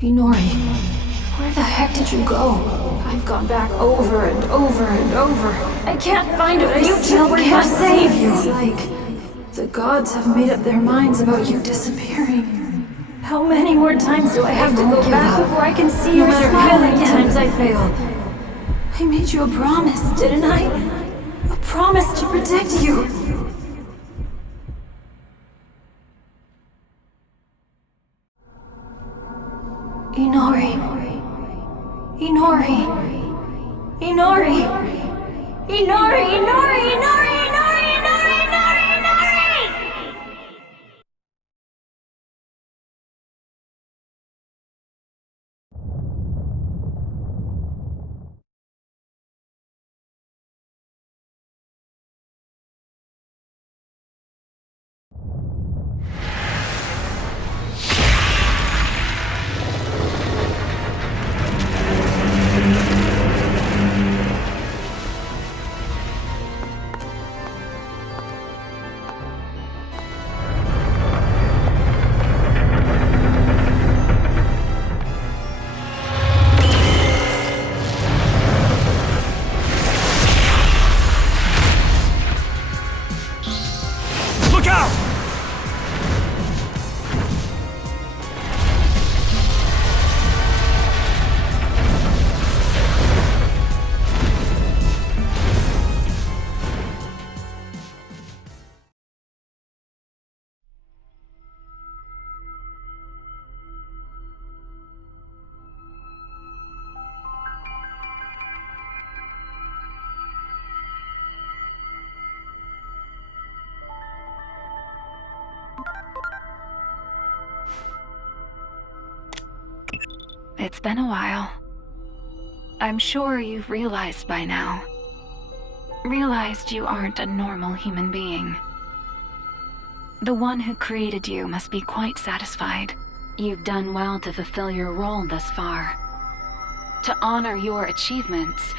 Inori, where the heck did you go? I've gone back over and over and over. I can't find a future where can't save you. It's like the gods have made up their minds about you disappearing. How many more times do I have to go back before I can see your smile again? No matter how many times I fail. I made you a promise, didn't I? A promise to protect you. Inori. Inori. Inori. Inori, Inori, Inori, Inori, Inori, Inori, Inori! It's been a while. I'm sure you've realized by now. Realized you aren't a normal human being. The one who created you must be quite satisfied. You've done well to fulfill your role thus far. To honor your achievements,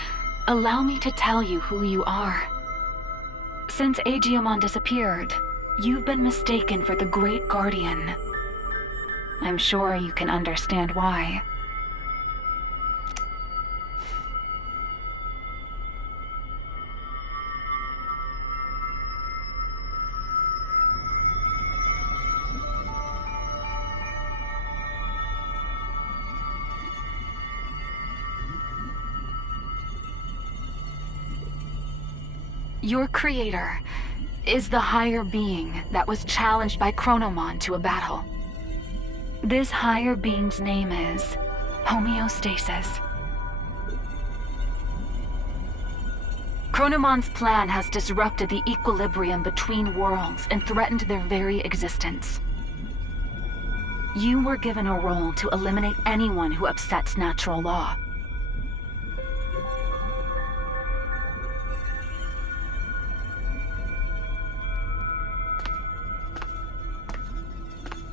allow me to tell you who you are. Since Digimon disappeared, you've been mistaken for the Great Guardian. I'm sure you can understand why. Your creator is the higher being that was challenged by Chronomon to a battle. This higher being's name is homeostasis. Chronomon's plan has disrupted the equilibrium between worlds and threatened their very existence. You were given a role to eliminate anyone who upsets natural law.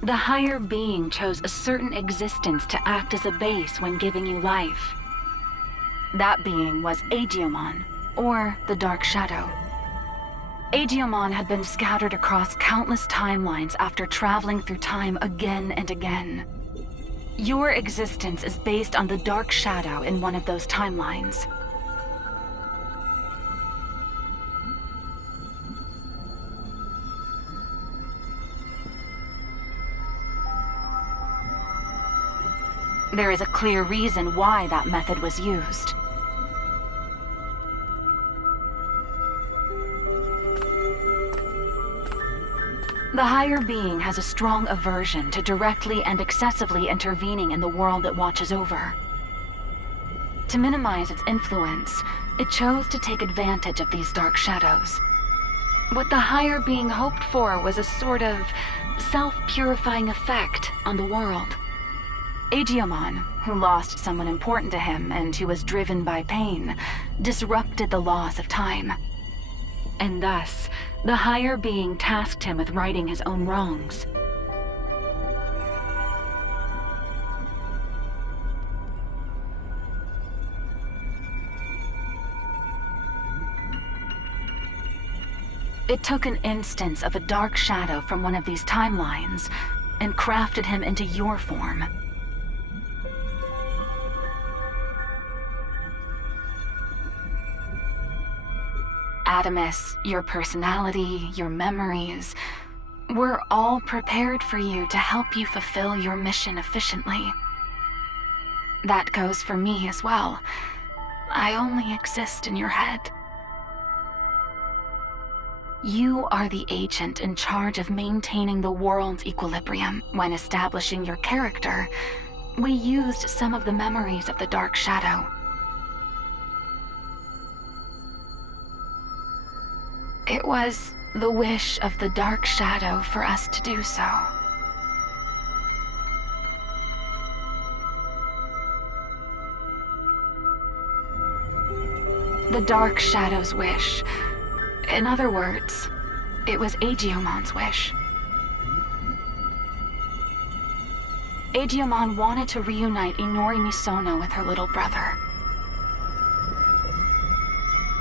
The higher being chose a certain existence to act as a base when giving you life. That being was Digimon, or the Dark Shadow. Digimon had been scattered across countless timelines after traveling through time again and again. Your existence is based on the Dark Shadow in one of those timelines. There is a clear reason why that method was used. The higher being has a strong aversion to directly and excessively intervening in the world it watches over. To minimize its influence, it chose to take advantage of these dark shadows. What the higher being hoped for was a sort of self-purifying effect on the world. Digimon, who lost someone important to him and who was driven by pain, disrupted the laws of time. And thus, the higher being tasked him with righting his own wrongs. It took an instance of a dark shadow from one of these timelines and crafted him into your form. Adamus, your personality, your memories, were all prepared for you to help you fulfill your mission efficiently. That goes for me as well. I only exist in your head. You are the agent in charge of maintaining the world's equilibrium. When establishing your character, we used some of the memories of the Dark Shadow. It was the wish of the Dark Shadow for us to do so. The Dark Shadow's wish. In other words, it was Agiomon's wish. Agiomon wanted to reunite Inori Misono with her little brother.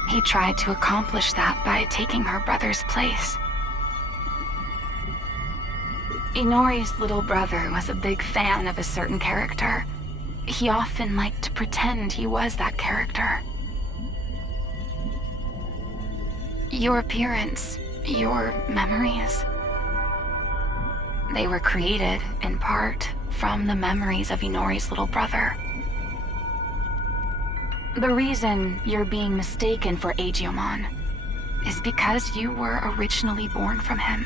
He tried to accomplish that by taking her brother's place. Inori's little brother was a big fan of a certain character. He often liked to pretend he was that character. Your appearance, your memories, they were created, in part, from the memories of Inori's little brother. The reason you're being mistaken for Agiomon is because you were originally born from him.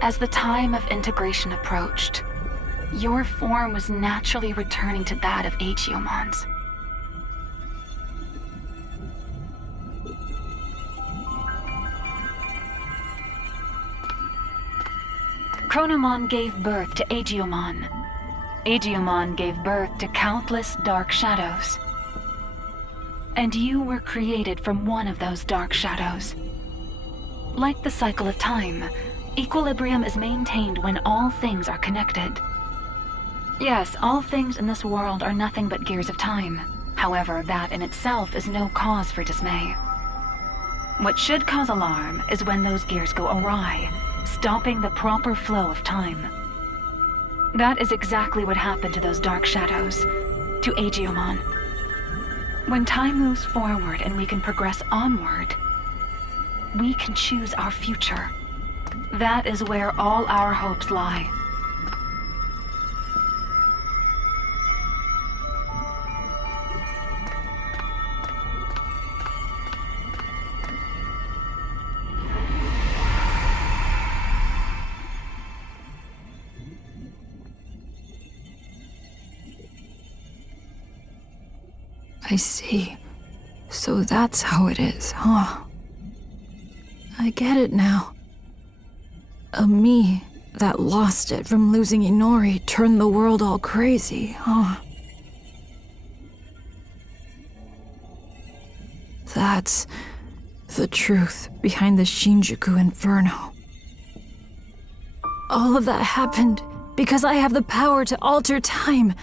As the time of integration approached, your form was naturally returning to that of Agiomon's. Chronomon gave birth to Agiomon. Agiomon gave birth to countless dark shadows. And you were created from one of those dark shadows. Like the cycle of time, equilibrium is maintained when all things are connected. Yes, all things in this world are nothing but gears of time. However, that in itself is no cause for dismay. What should cause alarm is when those gears go awry, stopping the proper flow of time. That is exactly what happened to those dark shadows, to Agiomon. When time moves forward and we can progress onward, we can choose our future. That is where all our hopes lie. I see. So that's how it is, huh? I get it now. A me that lost it from losing Inori turned the world all crazy, huh? That's the truth behind the Shinjuku Inferno. All of that happened because I have the power to alter time.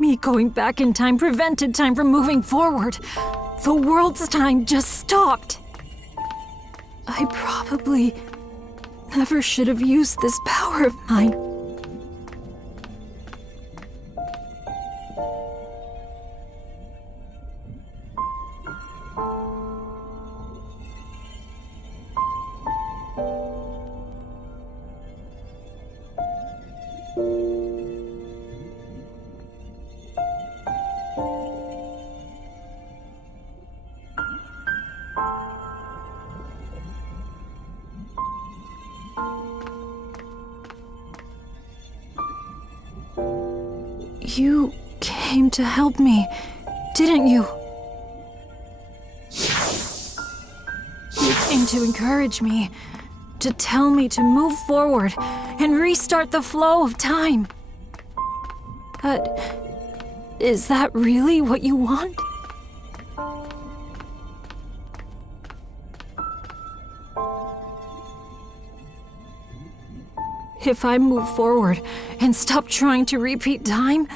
Me going back in time prevented time from moving forward. The world's time just stopped. I probably never should have used this power of mine. You came to help me, didn't you? You came to encourage me, to tell me to move forward and restart the flow of time. But is that really what you want? If I move forward and stop trying to repeat time,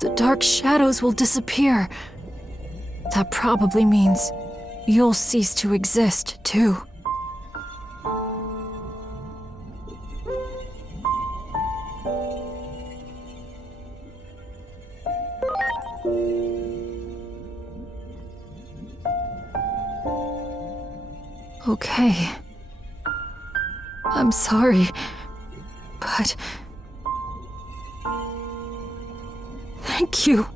the dark shadows will disappear. That probably means you'll cease to exist, too. Okay. I'm sorry, but... thank you.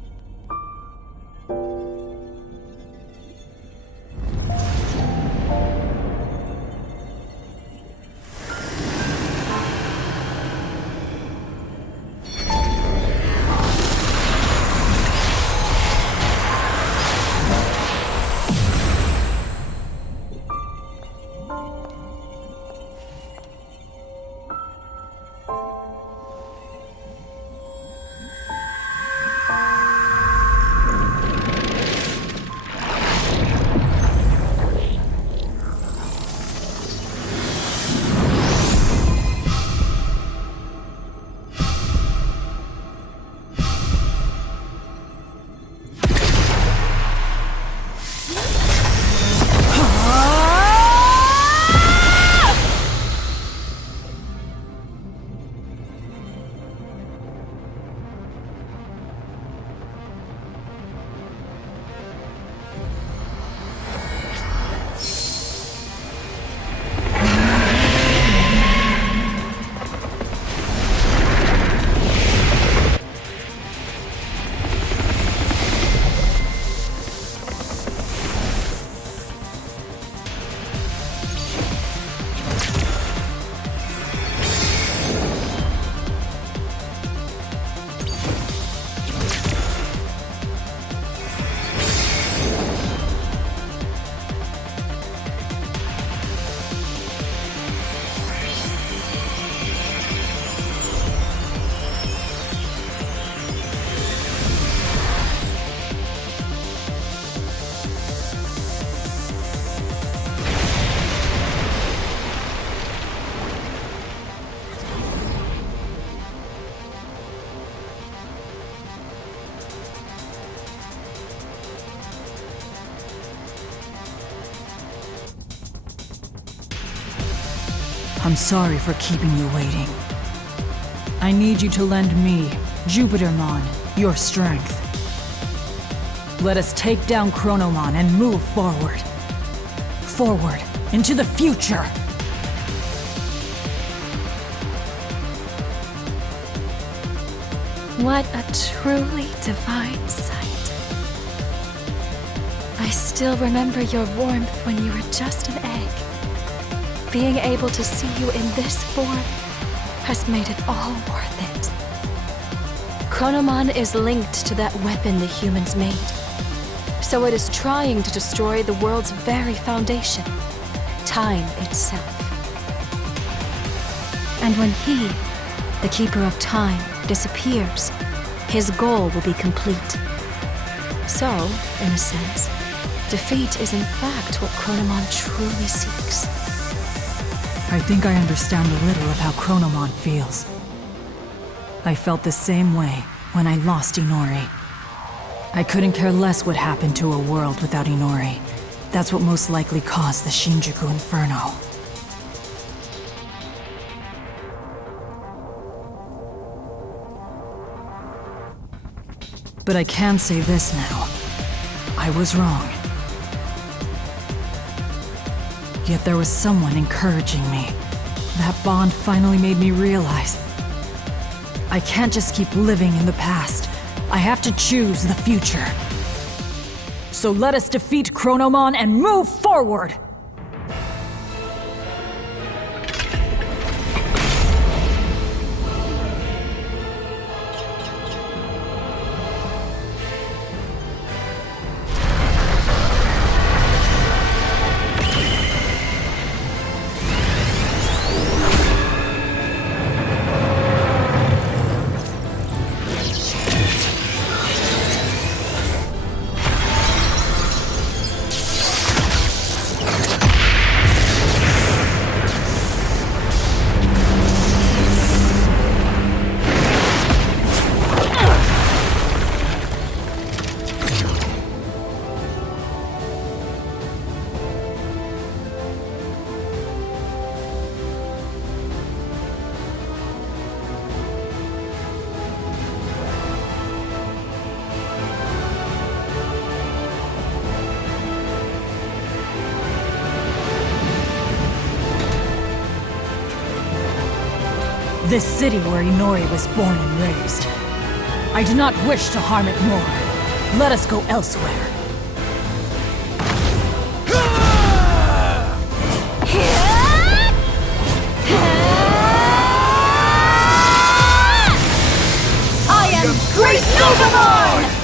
I'm sorry for keeping you waiting. I need you to lend me, Jupitermon, your strength. Let us take down Chronomon and move forward. Forward, into the future! What a truly divine sight. I still remember your warmth when you were just an egg. Being able to see you in this form has made it all worth it. Chronomon is linked to that weapon the humans made. So it is trying to destroy the world's very foundation, time itself. And when he, the Keeper of Time, disappears, his goal will be complete. So, in a sense, defeat is in fact what Chronomon truly seeks. I think I understand a little of how Chronomon feels. I felt the same way when I lost Inori. I couldn't care less what happened to a world without Inori. That's what most likely caused the Shinjuku Inferno. But I can say this now. I was wrong. Yet there was someone encouraging me. That bond finally made me realize I can't just keep living in the past. I have to choose the future. So let us defeat Chronomon and move forward! this city where Inori was born and raised. I do not wish to harm it more. Let us go elsewhere. I am Great Digimon!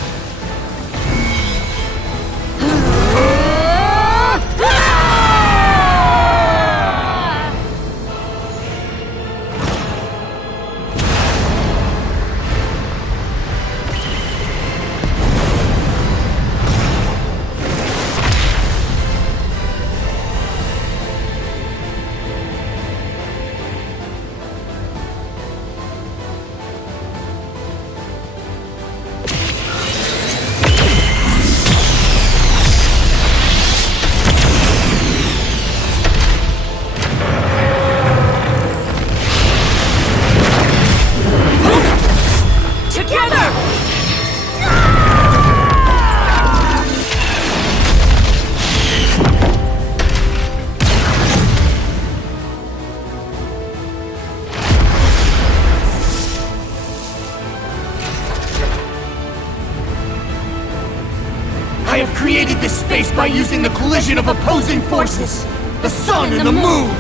I have created this space by using the collision of opposing forces, the sun and the moon.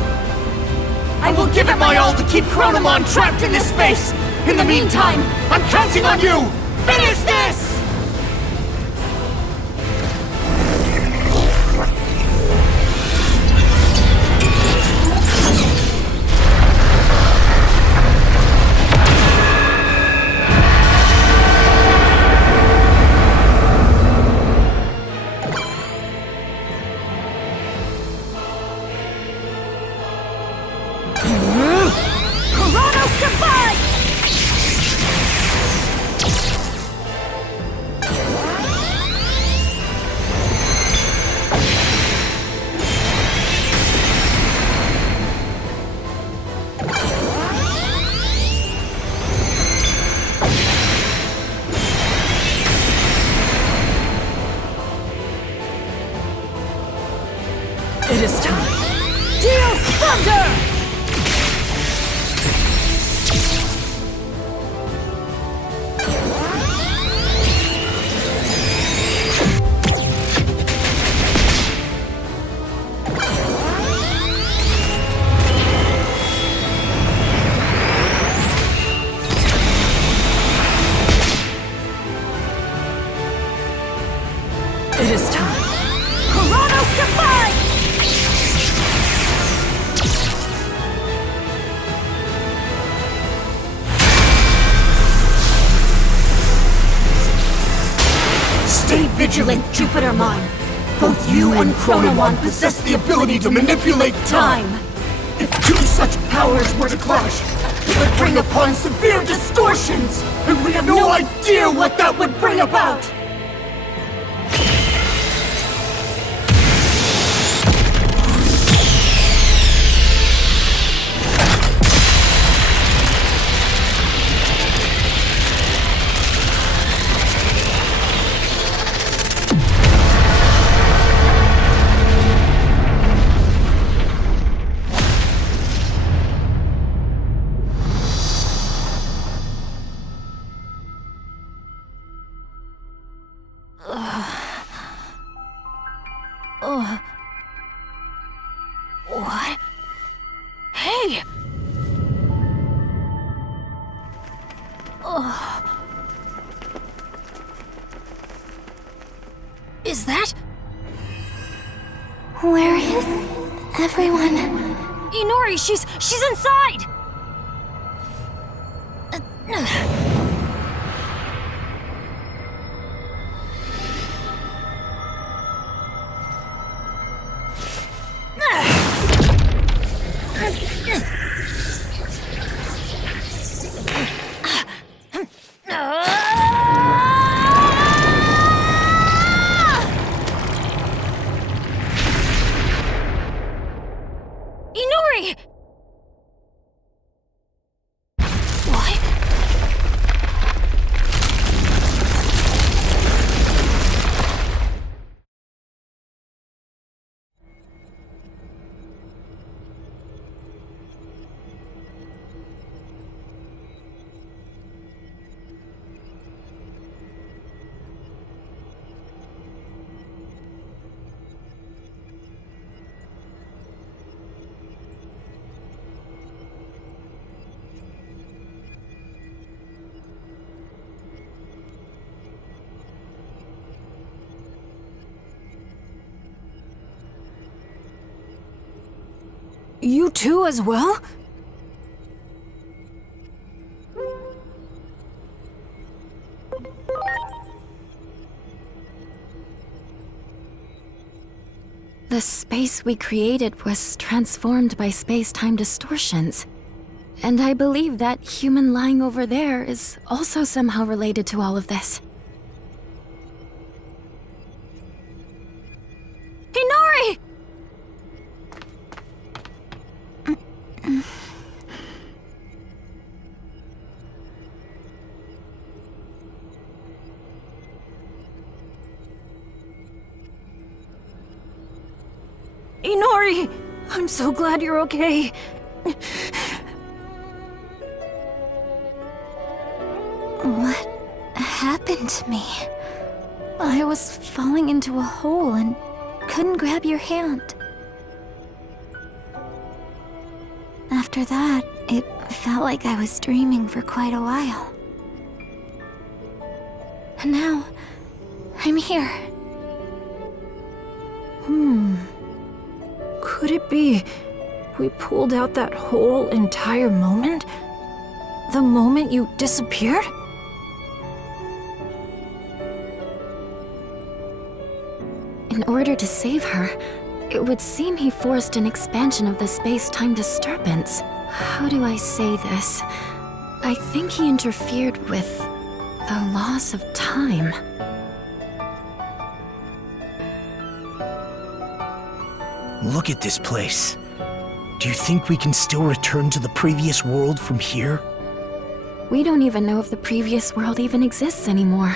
I will give it my all to keep Chronomon trapped in this space. In the meantime, I'm counting on you! Finish this! It is time. Deal Thunder! It is time. Chronos Defy! Stay vigilant, Jupitermon! Both you and Chronomon possess the ability to manipulate time! If two such powers were to clash, it would bring upon severe distortions! And we have no idea what that would bring about! What? Hey! Is that? Where is everyone? Inori, she's inside! Inori! What? You too as well? The space we created was transformed by space-time distortions. And I believe that human lying over there is also somehow related to all of this. Inori! Inori! I'm so glad you're okay. What happened to me? I was falling into a hole and couldn't grab your hand. After that, it felt like I was dreaming for quite a while. And now, I'm here. Could it be we pulled out that whole entire moment? The moment you disappeared? In order to save her, it would seem he forced an expansion of the space-time disturbance. How do I say this? I think he interfered with the loss of time. Look at this place. Do you think we can still return to the previous world from here? We don't even know if the previous world even exists anymore.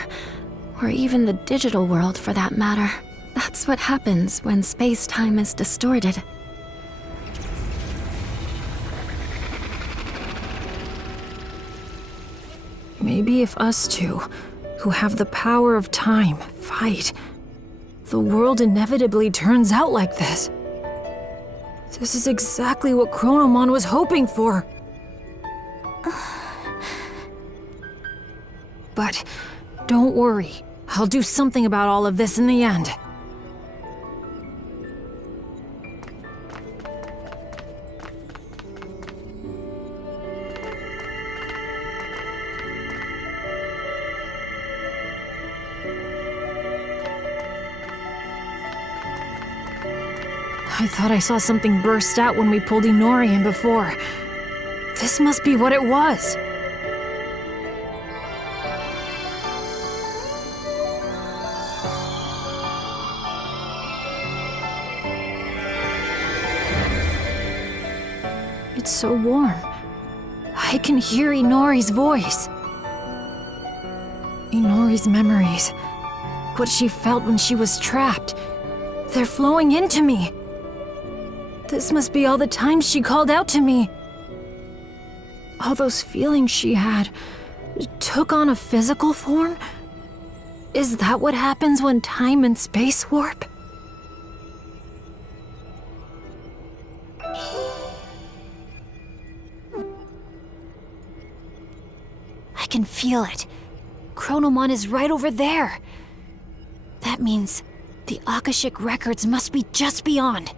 Or even the digital world, for that matter. That's what happens when space-time is distorted. Maybe if us two, who have the power of time, fight, the world inevitably turns out like this. This is exactly what Chronomon was hoping for. But don't worry, I'll do something about all of this in the end. I thought I saw something burst out when we pulled Inori in before. This must be what it was. It's so warm. I can hear Inori's voice. Inori's memories. What she felt when she was trapped. They're flowing into me. This must be all the times she called out to me. All those feelings she had took on a physical form? Is that what happens when time and space warp? I can feel it. Chronomon is right over there. That means the Akashic records must be just beyond.